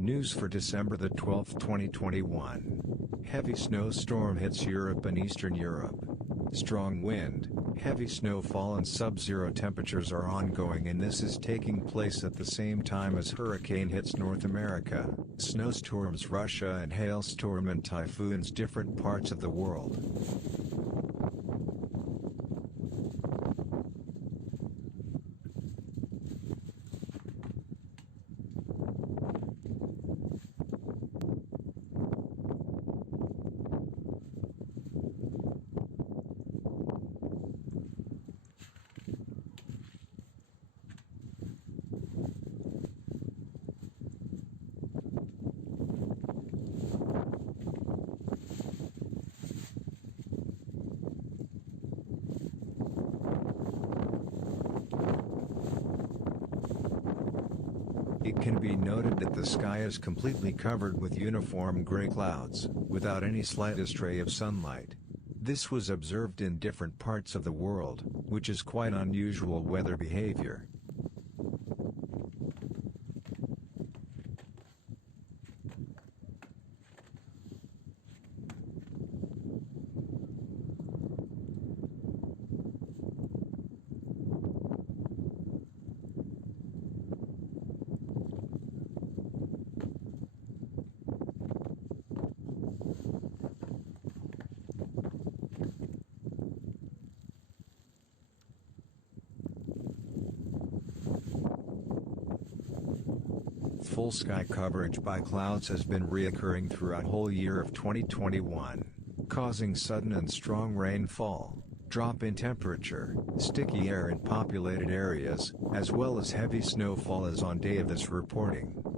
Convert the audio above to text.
News for December the 12th, 2021. Heavy snowstorm hits Europe and Eastern Europe. Strong wind, heavy snowfall and sub-zero temperatures are ongoing, and this is taking place at the same time as hurricane hits North America, snowstorms Russia, and hailstorm and typhoons different parts of the world. It can be noted that the sky is completely covered with uniform gray clouds, without any slightest ray of sunlight. This was observed in different parts of the world, which is quite unusual weather behavior. Full sky coverage by clouds has been reoccurring throughout whole year of 2021, causing sudden and strong rainfall, drop in temperature, sticky air in populated areas, as well as heavy snowfall as on day of this reporting.